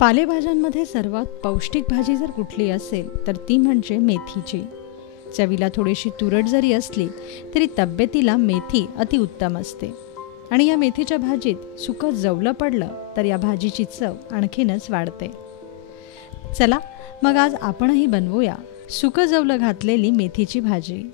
पालेभाज्यांमध्ये सर्वात पौष्टिक भाजी जर कुठली असेल तर ती म्हणजे मेथीची। चवीला थोडीशी तुरट जरी असली तरी तब्येतीला मेथी अतिउत्तम असते आणि या मेथीच्या भाजीत सुकं जवलं पडलं तर या भाजीची चव आणखीनच वाढते। चला मग आज आपणही बनवूया सुकं जवलं घातलेली मेथीची भाजी।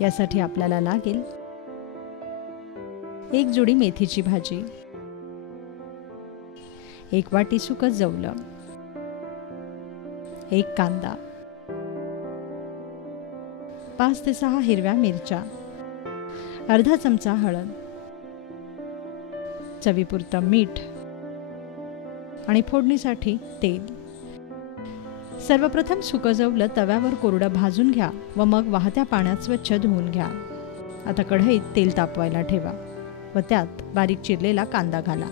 यासाठी आपल्याला लागेल 1 जुडी मेथीची भाजी, 1 वाटी सुकं जवलं, 1 कांदा, 5 ते 6 हिरव्या मिरच्या, अर्धा चमचा हळद, चवीपुरतं मीठ आणि फोडणीसाठी तेल। सर्वप्रथम सुकं जवलं तव्यावर कोरडं भाजून घ्या व मग वाहत्या पाण्यात स्वच्छ धुवून घ्या। आता कढईत तेल तापवायला ठेवा व त्यात बारीक चिरलेला कांदा घाला।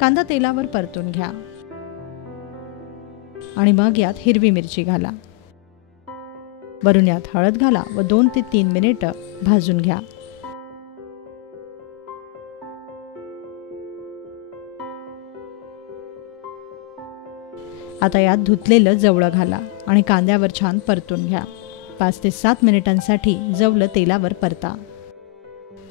कांदा तेलावर परतून घ्या आणि मग यात हिरवी मिरची घाला। वरून यात हळद घाला व 2 ते 3 मिनिटं भाजून घ्या। आता यात धुतलेलं जवळं घाला आणि कांद्यावर छान परतून घ्या। 5 ते 7 मिनिटांसाठी जवलं तेलावर परता।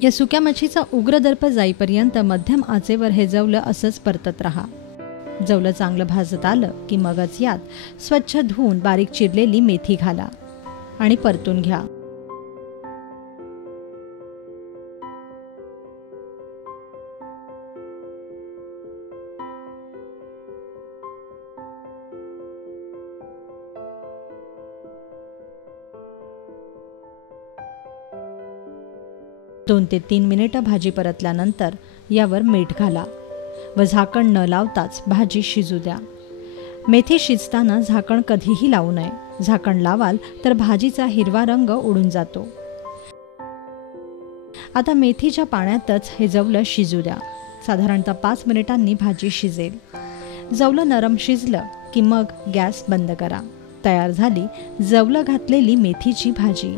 या सुक्या मच्छीचा उग्र दर्प जाईपर्यंत मध्यम आचेवर हे जवलं असंच परतत राहा। जवलं चांगलं भाजत आलं की मगच यात स्वच्छ धुवून बारीक चिरलेली मेथी घाला आणि परतून घ्या। दोन ते 3 मिनिटं भाजी परतल्यानंतर यावर मीठ घाला व झाकण न लावताच भाजी शिजू द्या। मेथी शिजताना झाकण कधीही लावू नये। झाकण लावाल तर भाजीचा हिरवा रंग उडून जातो। आता मेथीच्या पाण्यातच हे जवलं शिजू द्या। साधारणतः 5 मिनिटांनी भाजी शिजेल। जवलं नरम शिजलं की मग गॅस बंद करा। तयार झाली जवलं घातलेली मेथीची भाजी।